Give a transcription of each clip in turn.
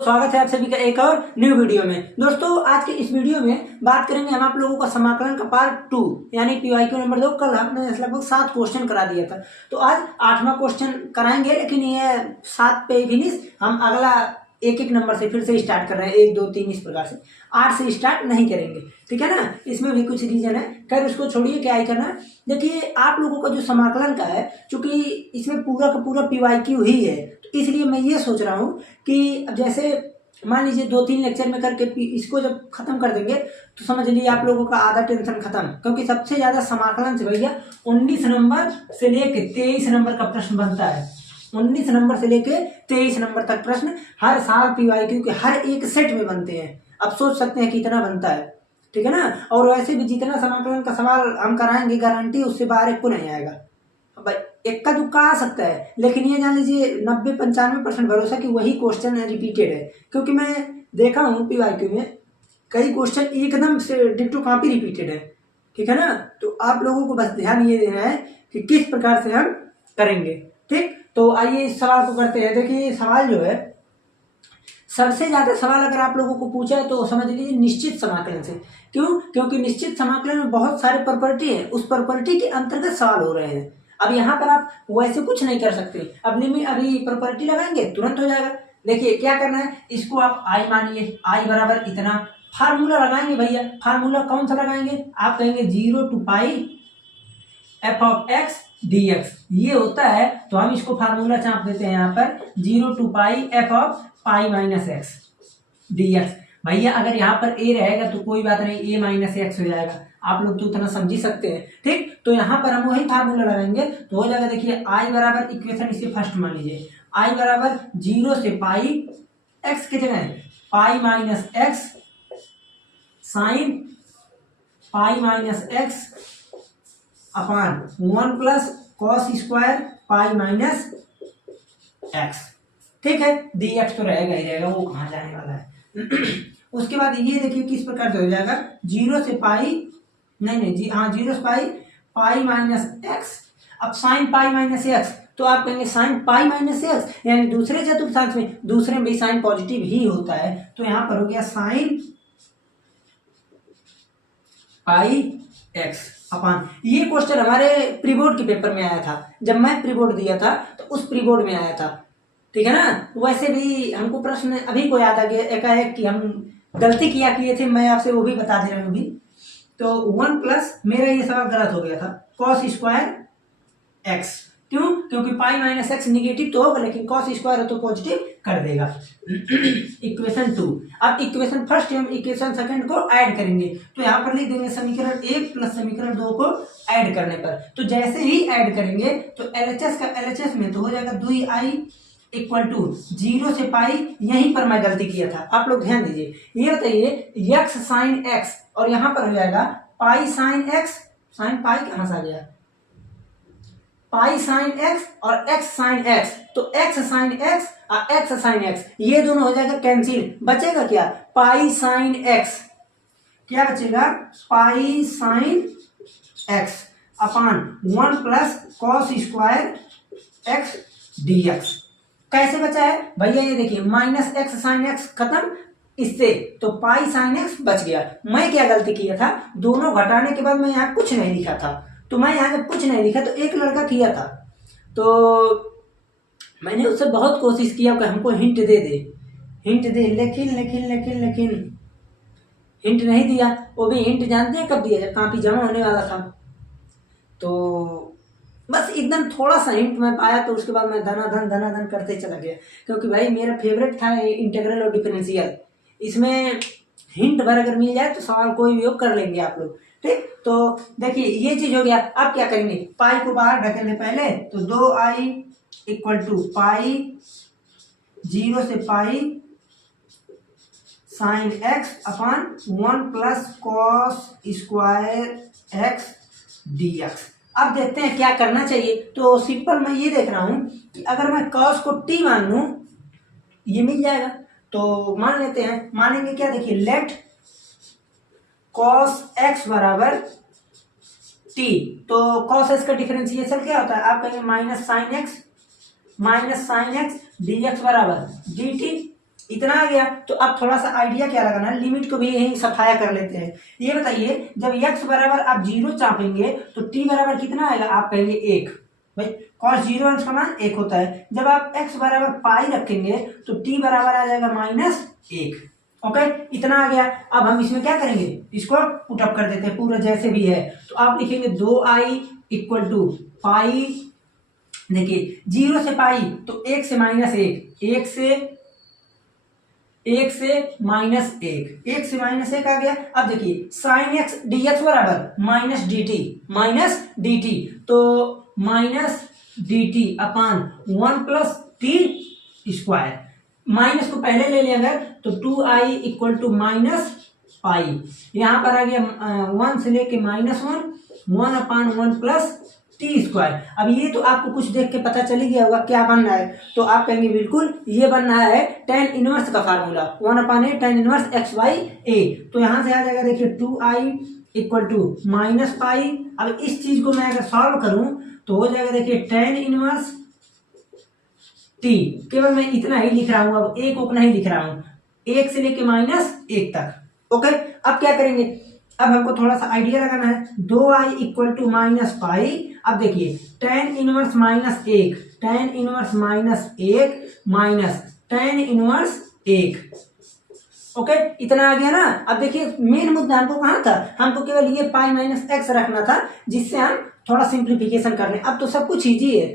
स्वागत है आप सभी का एक और न्यू वीडियो में। दोस्तों आज के इस वीडियो में बात करेंगे हम आप लोगों का समाकलन का पार्ट 2 यानी PYQ नंबर 2। कल हमने लगभग 7 क्वेश्चन करा दिया था, तो आज 8वां क्वेश्चन कराएंगे, लेकिन ये 7 पे फिनिश हम अगला एक एक नंबर से फिर से स्टार्ट कर रहे हैं, 1 2 3 इस प्रकार से 8 से स्टार्ट नहीं करेंगे, ठीक है ना। इसमें भी कुछ रीजन है, खैर उसको छोड़िए, क्या ही करना। देखिए आप लोगों का जो समाकलन का है, चूंकि इसमें पूरा का पूरा PYQ ही है, तो इसलिए मैं ये सोच रहा हूँ कि अब जैसे मान लीजिए 2-3 लेक्चर में करके इसको जब खत्म कर देंगे तो समझ लीजिए आप लोगों का आधा टेंशन खत्म, क्योंकि सबसे ज्यादा समाकलन से भैया 19 नंबर से लेके 23 नंबर का प्रश्न बनता है। 19 नंबर से लेके 23 नंबर तक प्रश्न हर साल PYQ के हर एक सेट में बनते हैं। अब सोच सकते हैं कितना बनता है, ठीक है ना। और वैसे भी जितना समाकलन का सवाल हम कराएंगे, गारंटी उससे बाहर एक को नहीं आएगा। भाई एक का दुक्का आ सकता है, लेकिन ये जान लीजिए 90-95% भरोसा कि वही क्वेश्चन रिपीटेड है, क्योंकि मैं देखा हूँ PYQ में कई क्वेश्चन एकदम से डिट्टो कॉपी रिपीटेड है, ठीक है ना। तो आप लोगों को बस ध्यान ये देना है कि किस प्रकार से हम करेंगे, ठीक। तो आइए इस सवाल को करते हैं। देखिए सवाल जो है, सबसे ज्यादा सवाल अगर आप लोगों को पूछा है तो समझ लीजिए निश्चित समाकलन से। क्यों? क्योंकि निश्चित समाकलन में बहुत सारे प्रॉपर्टी है, उस प्रॉपर्टी के अंतर्गत सवाल हो रहे हैं। अब यहाँ पर आप वैसे कुछ नहीं कर सकते, अब लिमिट अभी प्रॉपर्टी लगाएंगे तुरंत हो जाएगा। देखिए क्या करना है, इसको आप आई मानिए, आई बराबर इतना, फार्मूला लगाएंगे भैया। फार्मूला कौन सा लगाएंगे? आप कहेंगे 0 to pi F of x D x, ये होता है। तो हम इसको फार्मूला चाप देते हैं यहाँ पर 0 to pi F of pi minus x D x. भैया अगर यहाँ पर ए रहेगा तो कोई बात नहीं, ए माइनस एक्स हो जाएगा, आप लोग तो उतना समझ ही सकते हैं, ठीक। तो यहाँ पर हम वही फार्मूला लगाएंगे तो हो जाएगा। देखिए आई बराबर इक्वेशन इसे फर्स्ट मान लीजिए, आई बराबर 0 से पाई एक्स की जगह pi minus x sine pi minus x upon 1 plus cos square pi minus x, ठीक है। डी एक्स तो रहेगा ही रहेगा, वो कहाँ जाने वाला है। उसके बाद ये देखिए किस प्रकार से हो जाएगा, 0 से पाई नहीं जी हाँ 0 से पाई पाई माइनस एक्स। अब साइन पाई माइनस एक्स, तो आप कहेंगे साइन पाई माइनस एक्स, यानी दूसरे चतुर्थांश में दूसरे में भी साइन पॉजिटिव ही होता है, तो यहाँ पर हो गया साइन पाई एक्स अपान। ये क्वेश्चन हमारे प्री बोर्ड के पेपर में आया था, जब मैं प्री बोर्ड दिया था तो उस प्री बोर्ड में आया था, ठीक है ना। वैसे भी हमको प्रश्न अभी को याद आ गया एकाएक कि हम गलती किया किए थे, मैं आपसे वो भी बता दे रहा हूँ अभी। तो 1 प्लस, मेरा ये सवाल गलत हो गया था, कॉस स्क्वायर एक्स। क्यों? क्योंकि पाई माइनस एक्स निगेटिव तो होगा, लेकिन कॉस स्क्वायर हो तो पॉजिटिव कर देगा। इक्वेशन 2। अब इक्वेशन फर्स्ट एवं इक्वेशन सेकंड को ऐड करेंगे, तो यहाँ पर लिख देंगे समीकरण 1 प्लस समीकरण 2 को ऐड करने पर। तो जैसे ही ऐड करेंगे तो LHS का LHS में तो हो जाएगा 2i इक्वल टू 0 से पाई। यहीं पर मैं गलती किया था, आप लोग ध्यान दीजिए। ये बताइए x साइन x, और यहाँ पर हो जाएगा pi sine x। Sine pi कहाँ से आ गया? पाई साइन x और x साइन x, तो x साइन x और x साइन x ये दोनों हो जाएगा कैंसिल। बचेगा क्या? Pi sine x। क्या बचेगा? पाई साइन x अपान 1 plus cos square x dx। कैसे बचा है भैया? ये देखिए माइनस एक्स साइन एक्स खत्म इससे, तो पाई साइन एक्स बच गया। मैं क्या गलती किया था, दोनों घटाने के बाद मैं यहाँ कुछ नहीं लिखा था, तो मैं यहाँ जब कुछ नहीं लिखा तो एक लड़का किया था, तो मैंने उससे बहुत कोशिश किया कि हमको हिंट दे दे, हिंट दे, लेकिन लेकिन लेकिन लेकिन हिंट नहीं दिया। वो भी हिंट जानते हैं कब दिया? जब कॉपी जमा होने वाला था, तो बस एकदम थोड़ा सा हिंट मैं पाया, तो उसके बाद मैं धनाधन करते चला गया, क्योंकि भाई मेरा फेवरेट था इंटीग्रल और डिफरेंशियल। इसमें हिंट भर अगर मिल जाए तो सवाल कोई भी हो कर लेंगे आप लोग, ठीक। तो देखिए ये चीज हो गया। अब क्या करेंगे, पाई को बाहर ढकेलने पहले, तो 2i इक्वल टू पाई 0 से pi sine x upon 1 plus cos square x dx। अब देखते हैं क्या करना चाहिए। तो सिंपल मैं ये देख रहा हूं कि अगर मैं cos को t मान लूं, ये मिल जाएगा। तो मान लेते हैं, मानेंगे क्या? देखिए लेट cos x बराबर t, तो cos x का डिफरेंशिएशन क्या होता है? आप कहेंगे minus sine x D x बराबर डी टी। इतना आ गया। तो अब थोड़ा सा आइडिया क्या लगाना है, लिमिट को भी यही सफाया कर लेते हैं। ये बताइए जब x बराबर आप 0 चापेंगे तो t बराबर कितना आएगा, आप कहेंगे 1। भाई cos 0 अंश का मान 1 होता है। जब आप x बराबर पाई रखेंगे तो t बराबर आ जाएगा -1। ओके, इतना आ गया। अब हम इसमें क्या करेंगे, इसको पुटअप कर देते हैं पूरा जैसे भी है। तो आप लिखेंगे 2i इक्वल टू पाई, देखिए 0 से पाई तो 1 से -1, 1 से -1, 1 से -1 आ गया। अब देखिए साइन x dx बराबर -dt, तो -dt अपान 1 + t²। माइनस को पहले ले लिया अगर तो 2i इक्वल टू -पाई, यहाँ पर आ गया 1 से लेके -1, 1/1 + t²। अब ये तो आपको कुछ देख के पता चल ही गया होगा क्या बनना है। तो आप कहेंगे बिल्कुल ये बनना है tan इनवर्स का formula, 1/a tan inverse x/a। तो यहाँ से आ जाएगा देखिए 2i इक्वल टू -पाई। अब इस चीज को मैं अगर सॉल्व करूं तो हो जाएगा देखिए tan इनवर्स t, केवल मैं इतना ही लिख रहा हूं, अब एक को नहीं लिख रहा हूं, 1 से लेके -1 तक। ओके, अब क्या करेंगे, अब हमको थोड़ा सा आइडिया लगाना है। 2i इक्वल टू -पाई। अब देखिए tan inverse -1, tan inverse -1 minus tan inverse 1। Okay, इतना आ गया ना। अब देखिए मेन मुद्दा हमको कहाँ था, हमको केवल ये पाई -x रखना था जिससे हम थोड़ा सिंप्लीफिकेशन कर लें। अब तो सब कुछ इजी है।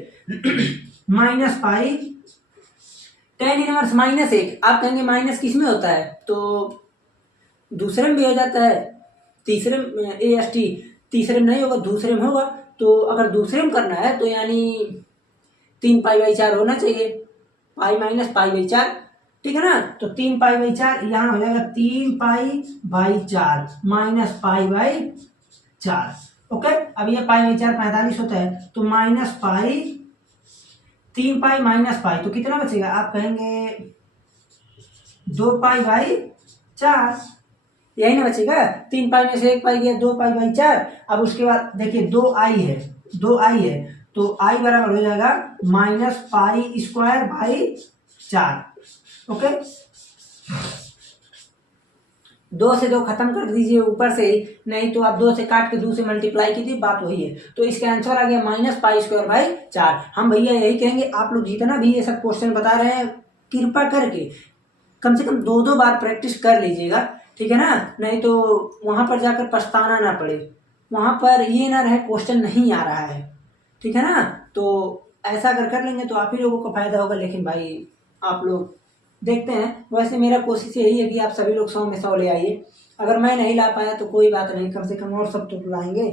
-पाई tan इनवर्स -1, आप कहेंगे माइनस किस में होता है, तो दूसरे में भी हो जाता है, तीसरे में AST, तीसरे में नहीं होगा दूसरे में होगा। तो अगर दूसरे में करना है तो यानी 3π/4 होना चाहिए, पाई माइनस π/4, ठीक है ना। तो 3π/4 यहाँ हो जाएगा 3π/4 माइनस π/4। ओके, अब ये π/4 45 होता है, तो -पाई 3π -पाई, तो कितना बचेगा, आप कहेंगे 2π/4, यही ना बचेगा। 3π में से 1 पाई गया, 2π/4। अब उसके बाद देखिए 2i है, 2i है, तो i बराबर हो जाएगा -π²/4। ओके, 2 से 2 खत्म कर दीजिए ऊपर से ही, नहीं तो आप 2 से काट के 2 से मल्टीप्लाई कीजिए, बात वही है। तो इसका आंसर आ गया -π²/4। हम भैया यही कहेंगे, आप लोग जितना भी ये सब क्वेश्चन बता रहे हैं कृपा करके कम से कम 2-2 बार प्रैक्टिस कर लीजिएगा, ठीक है ना। नहीं तो वहां पर जाकर पछताना ना पड़े, वहां पर ये ना रहे क्वेश्चन नहीं आ रहा है, ठीक है ना। तो ऐसा अगर कर लेंगे तो आप ही लोगों को फायदा होगा। लेकिन भाई आप लोग देखते हैं, वैसे मेरा कोशिश यही है कि आप सभी लोग 100 में 100 ले आइए। अगर मैं नहीं ला पाया तो कोई बात नहीं, कम से कम और सब तो लाएंगे,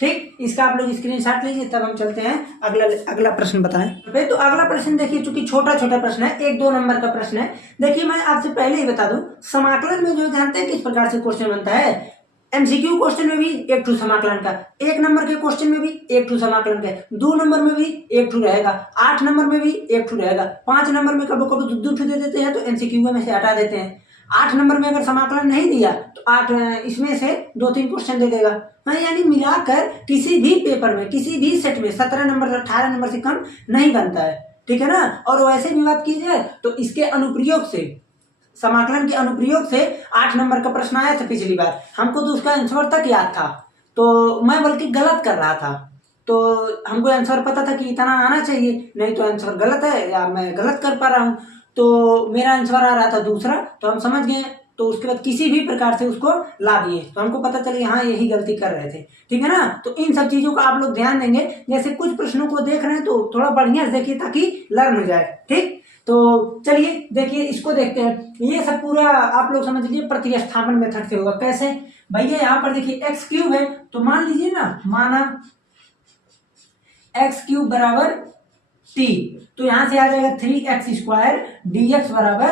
ठीक। इसका आप लोग स्क्रीनशॉट लीजिए, तब हम चलते हैं अगला प्रश्न बताएं। तो अगला प्रश्न देखिए, चूंकि छोटा छोटा प्रश्न है, 1-2 नंबर का प्रश्न है। देखिए मैं आपसे पहले ही बता दूं, समाकलन में जो जानते हैं किस प्रकार से क्वेश्चन बनता है, MCQ क्वेश्चन में भी 1 ठू समाकलन का, 1 नंबर के क्वेश्चन में भी 1 ठू समाकलन का, 2 नंबर में भी 1 ठू रहेगा, 8 नंबर में भी 1 ठू रहेगा, 5 नंबर में कभी कभी 2 ठू दे देते हैं तो MCQ में से हटा देते हैं। 8 नंबर में अगर समाकलन नहीं दिया तो 8 इसमें से 2-3 क्वेश्चन दे देगा। यानी मिलाकर किसी भी पेपर में, किसी भी सेट में 17 नंबर 18 नंबर से कम नहीं बनता है, ठीक है ना। और वैसे भी बात की जाए तो इसके अनुप्रयोग से, समाकलन के अनुप्रयोग से 8 नंबर का प्रश्न आया था पिछली बार, हमको तो उसका आंसर तक याद था, तो मैं बल्कि गलत कर रहा था, तो हमको आंसर पता था कि इतना आना चाहिए, नहीं तो आंसर गलत है या मैं गलत कर पा रहा हूँ। तो मेरा आंसर आ रहा था दूसरा, तो हम समझ गए, तो उसके बाद किसी भी प्रकार से उसको ला दिए, तो हमको पता चल गया हाँ यही गलती कर रहे थे, ठीक है ना। तो इन सब चीजों का आप लोग ध्यान देंगे, जैसे कुछ प्रश्नों को देख रहे हैं तो थोड़ा बढ़िया से देखिए ताकि लर्न हो जाए, ठीक। तो चलिए देखिए इसको देखते हैं। ये सब पूरा आप लोग समझ लीजिए प्रतिस्थापन मेथड से होगा। कैसे भैया, यहाँ पर देखिए x³ है, तो मान लीजिए ना, माना x³ बराबर t, तो यहां से आ जाएगा 3x² dx बराबर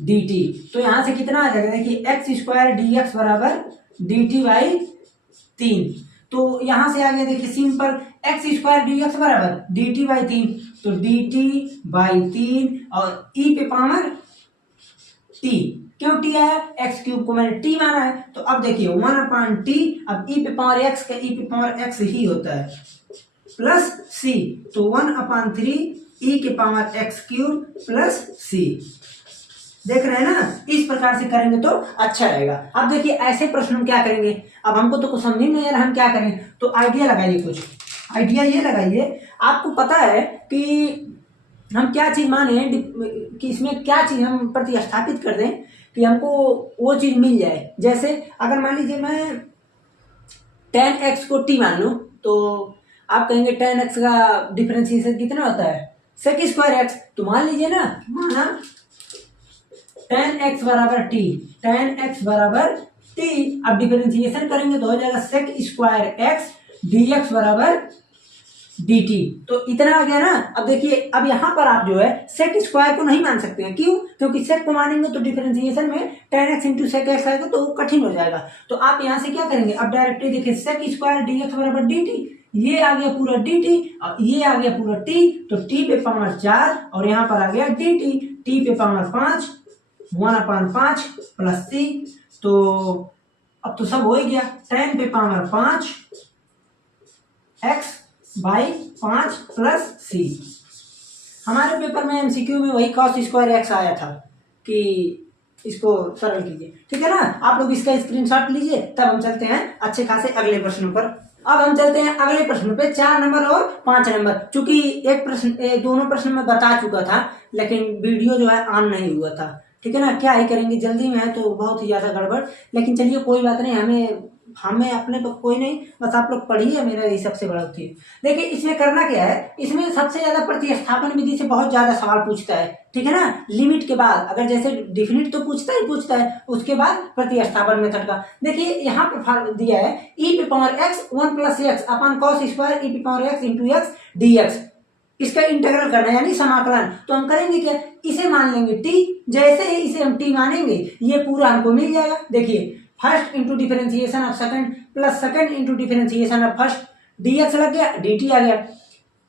dt। तो यहां से कितना आ जाएगा, देखिए x² dx बराबर dt/3। तो यहां से आ गया देखिए सिंपल, x² dx बराबर dt/3, तो dt/3 और e पे पावर t, क्यों t आया, x³ को मैंने t माना है, तो अब देखिए 1/t, अब e पे पावर x का e पे पावर x ही होता है, प्लस c, तो 1/3 e के पावर x³ प्लस c। देख रहे हैं ना, इस प्रकार से करेंगे तो अच्छा रहेगा। अब देखिए ऐसे प्रश्न हम क्या करेंगे, अब हमको तो कुछ समझ नहीं आ रहा हम क्या करें, तो आइडिया लगाइए, कुछ आइडिया ये लगाइए, आपको पता है कि हम क्या चीज़ माने कि इसमें क्या चीज़ हम प्रतिस्थापित कर दें कि हमको वो चीज़ मिल जाए। जैसे अगर मान लीजिए मैं tan x को t मान लूँ, तो आप कहेंगे tan x का डिफरेंशिएशन कितना होता है, sec स्क्वायर x। तो मान लीजिए ना, माना tan x बराबर t, tan x बराबर t, अब डिफरेंशिएशन करेंगे तो हो जाएगा sec स्क्वायर x dx बराबर dt। तो इतना आ गया ना। अब देखिए, अब यहाँ पर आप जो है sec स्क्वायर को नहीं मान सकते हैं, क्यों? क्योंकि sec को मानेंगे तो डिफरेंशिएशन में tan x into sec x आएगा तो कठिन हो जाएगा। तो आप यहाँ से क्या करेंगे, अब डायरेक्टली देखिए sec स्क्वायर dx बराबर dt, ये आ गया पूरा dt और ये आ गया पूरा t, तो t पे पावर 4 और यहाँ पर आ गया dt, t पे पावर 5 1/5 प्लस c। तो अब तो सब हो ही गया, tan पे पावर 5 x बाई 5 प्लस सी। हमारे पेपर में एमसीक्यू में वही cos स्क्वायर x आया था कि इसको सरल कीजिए, ठीक है ना। आप लोग इसका स्क्रीनशॉट लीजिए, तब हम चलते हैं अच्छे खासे अगले प्रश्नों पर। अब हम चलते हैं अगले प्रश्न पे, 4 नंबर और 5 नंबर। चूंकि एक प्रश्न दोनों प्रश्न में बता चुका था, लेकिन वीडियो जो है ऑन नहीं हुआ था, ठीक है ना। क्या ही करेंगे, जल्दी में है तो बहुत ही ज्यादा गड़बड़, लेकिन चलिए कोई बात नहीं, हमें अपने पर कोई नहीं, बस आप लोग पढ़िए, मेरा यही सबसे बड़ा होती है। देखिए इसमें करना क्या है, इसमें सबसे ज्यादा प्रतिस्थापन विधि से बहुत ज्यादा सवाल पूछता है, ठीक है ना। लिमिट के बाद अगर जैसे डिफिनिट तो पूछता है, उसके बाद प्रतिस्थापन मेथड का। देखिए यहाँ पे दिया है e पे power x 1 plus x upon cos square e पे power x into x dx। इसका इंटीग्रल करना है यानी समाकलन। तो हम करेंगे क्या, इसे मान लेंगे t, जैसे ही इसे हम t मानेंगे ये पूरा हमको मिल जाएगा। देखिए first into differentiation of second plus second into differentiation of first, dx लग गया, dt आ गया।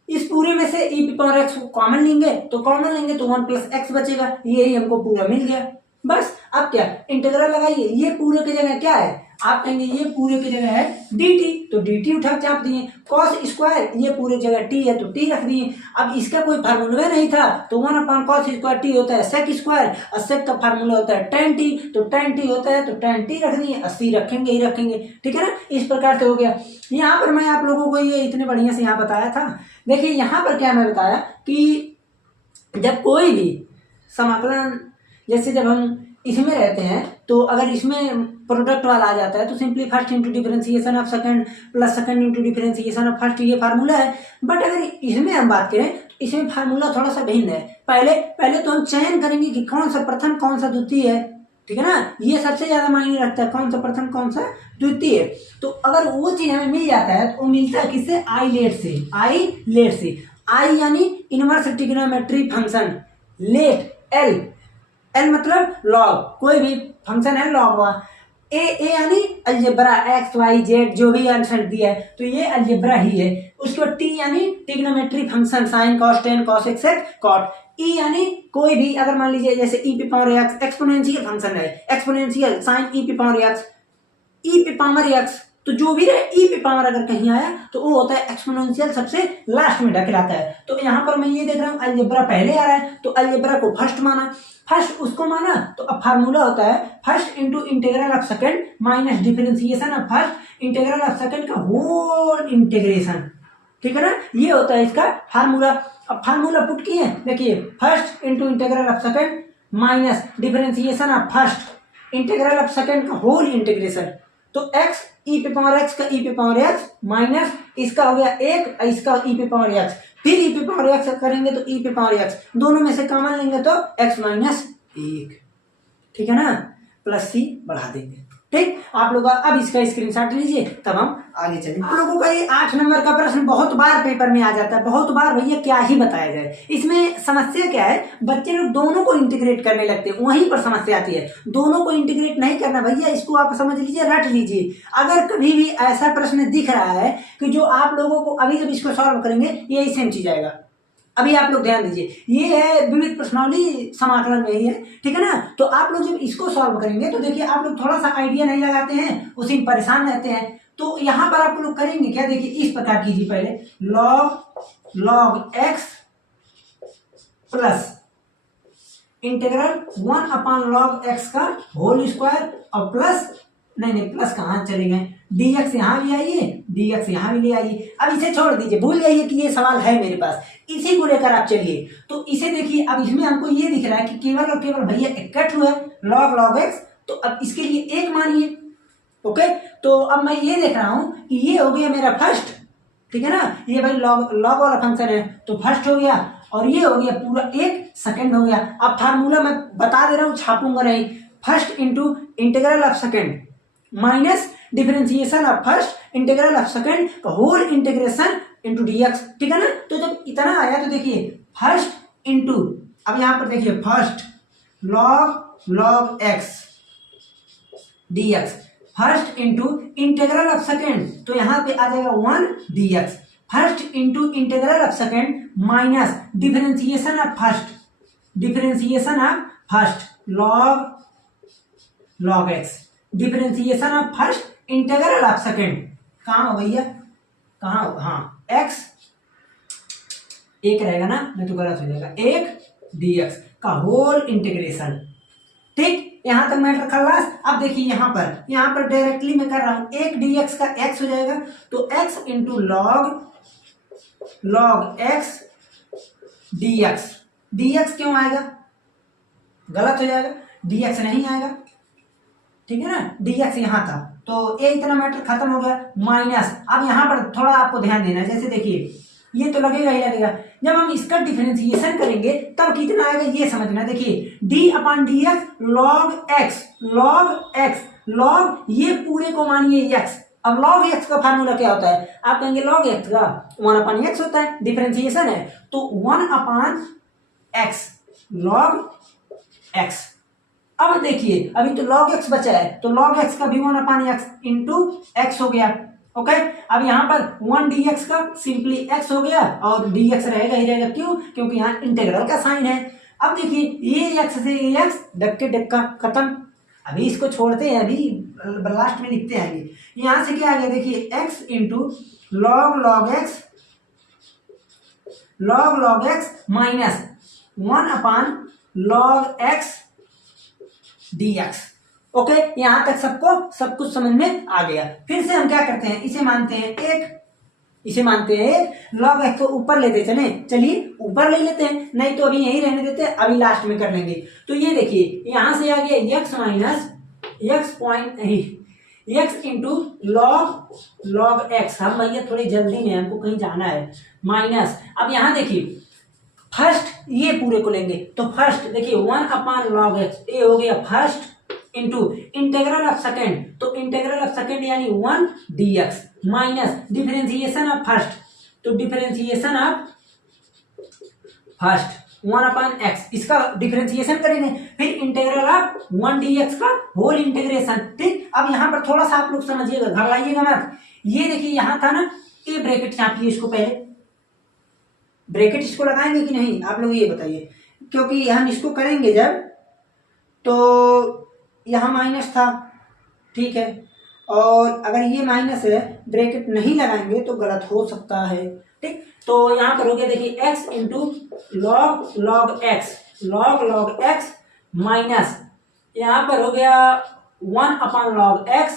इस पूरे में से e पे पावर x को कॉमन लेंगे तो 1 प्लस x बचेगा, यही हमको पूरा मिल गया। बस अब क्या, इंटीग्रल लगाइए, ये पूरे की जगह क्या है, आप कहेंगे ये पूरे की जगह है dt, तो dt उठा चाप दिए। cos स्क्वायर ये पूरे जगह t है तो t रख दिए। अब इसका कोई फार्मूला नहीं था, तो 1/cos स्क्वायर t होता है sec स्क्वायर, और sec का फार्मूला होता है tan t, तो tan t होता है तो tan t रख दिए, 80 रखेंगे ही रखेंगे, ठीक है ना। इस प्रकार से हो गया। यहाँ पर मैं आप लोगों को ये इतने बढ़िया से यहाँ बताया था। देखिए यहाँ पर क्या मैं बताया कि जब कोई भी समाकलन, जैसे जब हम इसमें रहते हैं तो अगर इसमें प्रोडक्ट वाला आ जाता है तो simply first into differentiation of second plus second into differentiation of first, ये फार्मूला है। बट अगर इसमें हम बात करें तो इसमें फार्मूला थोड़ा सा भिन्न है। पहले तो हम चयन करेंगे कि कौन सा प्रथम कौन सा द्वितीय है, ठीक है ना। ये सबसे ज्यादा मायने रखता है, कौन सा प्रथम कौन सा द्वितीय। तो अगर वो चीज हमें मिल जाता है तो वो मिलता है किससे, आई लेट से। आई यानी inverse trigonometry function, let L मतलब लॉग, कोई भी फंक्शन है लॉग हुआ। ए यानी अलजेब्रा, एक्स वाई जेड जो भी आंसर दिया है तो ये अलजेब्रा ही है। उसके बाद टी यानी trigonometry function, sine cos tan cos x cot. E यानी कोई भी, अगर मान लीजिए जैसे ई पे पावर एक्स एक्सपोनेंशियल फंक्शन है, एक्सपोनेंशियल साइन ई पे पावर एक्स, ई पे पावर एक्स, तो जो भी रहे ई पे पावर अगर कहीं आया तो वो होता है एक्सपोनेंशियल, सबसे लास्ट में ढकेलाता है। तो यहाँ पर मैं ये देख रहा हूँ अलजेब्रा पहले आ रहा है तो अलजेब्रा को फर्स्ट माना, फर्स्ट उसको माना, तो अब फार्मूला होता है first into integral of second minus differentiation of first integral of second का होल इंटीग्रेशन, ठीक है ना। ये होता है इसका फार्मूला। अब फार्मूला पुट किए, देखिए first into integral of second minus differentiation of first integral of second का होल इंटीग्रेशन। तो x e पे पावर x का e पे पावर x माइनस इसका हो गया 1, इसका e पे पावर x, फिर e पे पावर x करेंगे तो e पे पावर x, दोनों में से कॉमन लेंगे तो x माइनस 1, ठीक है ना, प्लस c बढ़ा देंगे। ठीक, आप लोग अब इसका स्क्रीनशॉट लीजिए, तब हम आगे चलेंगे। आप लोगों का ये 8 नंबर का प्रश्न बहुत बार पेपर में आ जाता है, बहुत बार, भैया क्या ही बताया जाए। इसमें समस्या क्या है, बच्चे लोग दोनों को इंटीग्रेट करने लगते हैं, वहीं पर समस्या आती है। दोनों को इंटीग्रेट नहीं करना भैया, इसको आप समझ लीजिए, रट लीजिए। अगर कभी भी ऐसा प्रश्न दिख रहा है कि जो आप लोगों को अभी जब इसको सॉल्व करेंगे यही सेम चीज आएगा, अभी आप लोग ध्यान दीजिए, ये है विविध प्रश्नावली समाकलन में ही है, ठीक है ना। तो आप लोग जब इसको सॉल्व करेंगे तो देखिए आप लोग थोड़ा सा आइडिया नहीं लगाते हैं, उसी में परेशान रहते हैं। तो यहाँ पर आप लोग करेंगे क्या, देखिए इस प्रकार कीजिए, पहले log x plus integral 1/log x का होल स्क्वायर और प्लस, नहीं प्लस कहाँ चले गए, dx यहाँ भी आइए, dx यहाँ भी ले आइए। अब इसे छोड़ दीजिए, भूल जाइए कि ये सवाल है मेरे पास, इसी को लेकर आप चलिए। तो इसे देखिए, अब इसमें हमको ये दिख रहा है कि केवल और केवल भैया इकट्ठ हुआ है log x, तो अब इसके लिए 1 मानिए। ओके, तो अब मैं ये देख रहा हूं कि ये हो गया मेरा फर्स्ट, ठीक है ना, ये भाई log वाला फंक्शन है तो फर्स्ट हो गया, और ये हो गया पूरा 1 सेकेंड हो गया। अब फार्मूला मैं बता दे रहा हूँ, छापूंगा नहीं, first into integral of second minus differentiation of first integral of second का होल इंटीग्रेशन इंटू dx, ठीक है ना। तो जब इतना आया तो देखिए फर्स्ट इंटू, अब यहाँ पर देखिए first log x dx, first into integral of second, तो यहाँ पे आ जाएगा 1 dx, first into integral of second minus differentiation of first log x, differentiation of first integral of second, कहाँ हो भैया, कहाँ हो, हाँ x एक रहेगा ना, नहीं तो गलत हो जाएगा, 1 dx का होल इंटीग्रेशन। ठीक, यहां तक मैटर खलास। अब देखिए यहाँ पर डायरेक्टली मैं कर रहा हूं, 1 dx का x हो जाएगा, तो x into log x dx क्यों आएगा, गलत हो जाएगा, dx नहीं आएगा, ठीक है ना, dx यहाँ था, तो ये इतना मैटर खत्म हो गया। माइनस, अब यहाँ पर थोड़ा आपको ध्यान देना है, जैसे देखिए ये तो लगेगा ही लगेगा, जब हम इसका डिफरेंशिएशन करेंगे तब कितना आएगा ये समझना। देखिए d/dx log x ये पूरे को मानिए x। अब log x का फार्मूला क्या होता है, आप कहेंगे log x का 1/x होता है, डिफरेंशिएशन है तो 1/x log x। अब देखिए अभी तो log x बचा है, तो log x का भी 1/x इंटू x हो गया। ओके, अब यहाँ पर 1 dx का सिंपली x हो गया और dx रहेगा ही रहेगा, क्यों, क्योंकि यहाँ इंटीग्रल का साइन है। अब देखिए ये x से ये x डक्के डक्का खत्म, अभी इसको छोड़ते हैं, अभी लास्ट में लिखते हैं। यहाँ से क्या आ गया, देखिए x into log x minus 1/log x dx। Okay, यहां तक सब कुछ समझ में आ गया। फिर से हम क्या करते हैं, इसे मानते हैं एक, log x को ऊपर लेते चले, चलिए ऊपर ले लेते हैं, नहीं तो अभी यही रहने देते हैं, अभी लास्ट में कर लेंगे। तो ये देखिए यहां से आ गया x minus x into log x। हम भैया थोड़ी जल्दी में, हमको कहीं जाना है, माइनस, अब यहां देखिए फर्स्ट ये पूरे को लेंगे, तो फर्स्ट देखिए 1/log x, ये हो गया first into integral of second, तो इंटीग्रल ऑफ सेकेंड यानी 1 dx minus differentiation of first, तो डिफरेंशिएशन ऑफ फर्स्ट 1/x, इसका डिफरेंशिएशन करेंगे, फिर इंटीग्रल ऑफ 1 dx का होल इंटीग्रेशन। ठीक, अब यहाँ पर थोड़ा सा आप लोग समझिएगा, घबराइएगा मत। ये देखिए यहाँ था ना, ये ब्रैकेट छापिए इसको, पहले ब्रैकेट इसको लगाएंगे कि नहीं, आप लोग ये बताइए, क्योंकि हम इसको करेंगे जब, तो यहाँ माइनस था, ठीक है, और अगर ये माइनस है, ब्रैकेट नहीं लगाएंगे तो गलत हो सकता है। ठीक, तो यहाँ पर हो गया देखिए x into log x minus, यहाँ पर हो गया 1/log x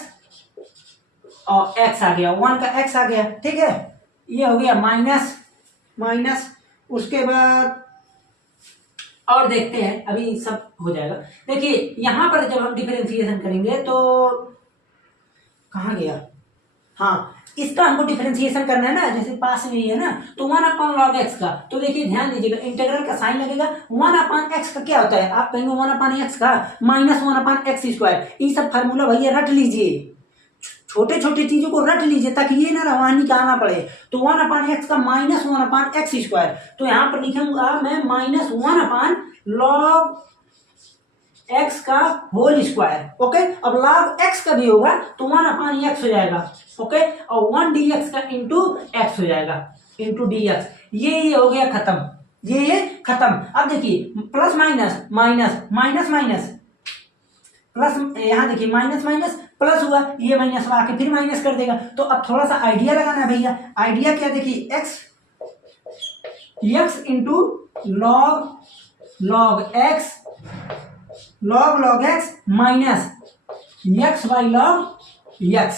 और x आ गया, 1 का x आ गया, ठीक है, ये हो गया माइनस, उसके बाद और देखते हैं, अभी सब हो जाएगा। देखिए यहां पर जब हम डिफरेंशिएशन करेंगे तो कहाँ गया, हाँ, इसका हमको डिफरेंशिएशन करना है ना, जैसे पास में ही है ना, तो 1/log x का, तो देखिए ध्यान दीजिएगा, इंटीग्रल का साइन लगेगा, 1/x का क्या होता है, आप कहेंगे 1/x का माइनस 1/x²। ये सब फार्मूला भैया रट लीजिए, छोटे छोटे चीजों को रट लीजिए ताकि ये ना रवानी का आना पड़े। तो 1/x का माइनस 1/x², तो यहाँ पर लिखूंगा मैं माइनस 1/log x का होल स्क्वायर। ओके, अब log x का भी होगा तो 1/x हो जाएगा, ओके, और 1 dx का इंटू x हो जाएगा, इंटू dx। ये हो गया खत्म, ये खत्म। अब देखिए प्लस माइनस प्लस, यहाँ देखिए माइनस प्लस हुआ, ये माइनस आके फिर माइनस कर देगा। तो अब थोड़ा सा आइडिया लगाना है भैया, आइडिया क्या, देखिए x into log x log x minus x by log x।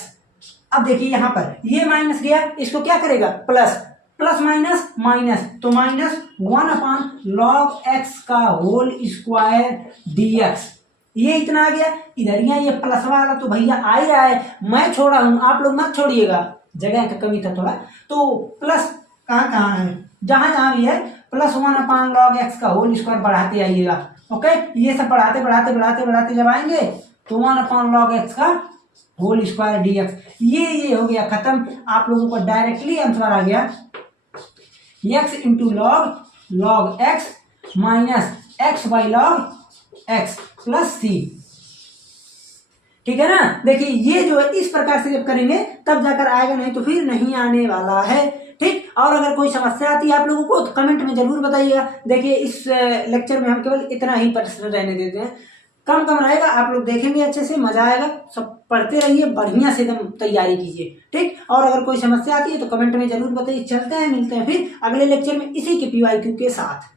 अब देखिए यहां पर ये माइनस गया, इसको क्या करेगा प्लस, प्लस माइनस माइनस, तो माइनस 1/log x का होल स्क्वायर dx। ये इतना आ गया, इधर ये प्लस वाला तो भैया आ ही रहा है, मैं छोड़ा हूं, आप लोग मत छोड़िएगा, जगह का कमी था थोड़ा। तो प्लस कहाँ कहाँ है, जहां जहां भी है प्लस 1/log x का होल स्क्वायर बढ़ाते आइएगा। ओके, ये सब बढ़ाते बढ़ाते बढ़ाते बढ़ाते जब आएंगे तो 1/log x का होल स्क्वायर dx। ये हो गया खत्म, आप लोगों को डायरेक्टली आंसर आ गया x into log x minus x by log x plus c। ठीक है ना। देखिए ये जो है इस प्रकार से जब करेंगे तब जाकर आएगा, नहीं तो फिर नहीं आने वाला है। ठीक, और अगर कोई समस्या आती है आप लोगों को तो कमेंट में जरूर बताइएगा। देखिए इस लेक्चर में हम केवल इतना ही प्रश्न रहने देते हैं, कम कम रहेगा, आप लोग देखेंगे अच्छे से, मजा आएगा, सब पढ़ते रहिए, बढ़िया से एकदम तैयारी कीजिए। ठीक, और अगर कोई समस्या आती है तो कमेंट में जरूर बताइए। चलते हैं, मिलते हैं फिर अगले लेक्चर में इसी के PYQ के साथ।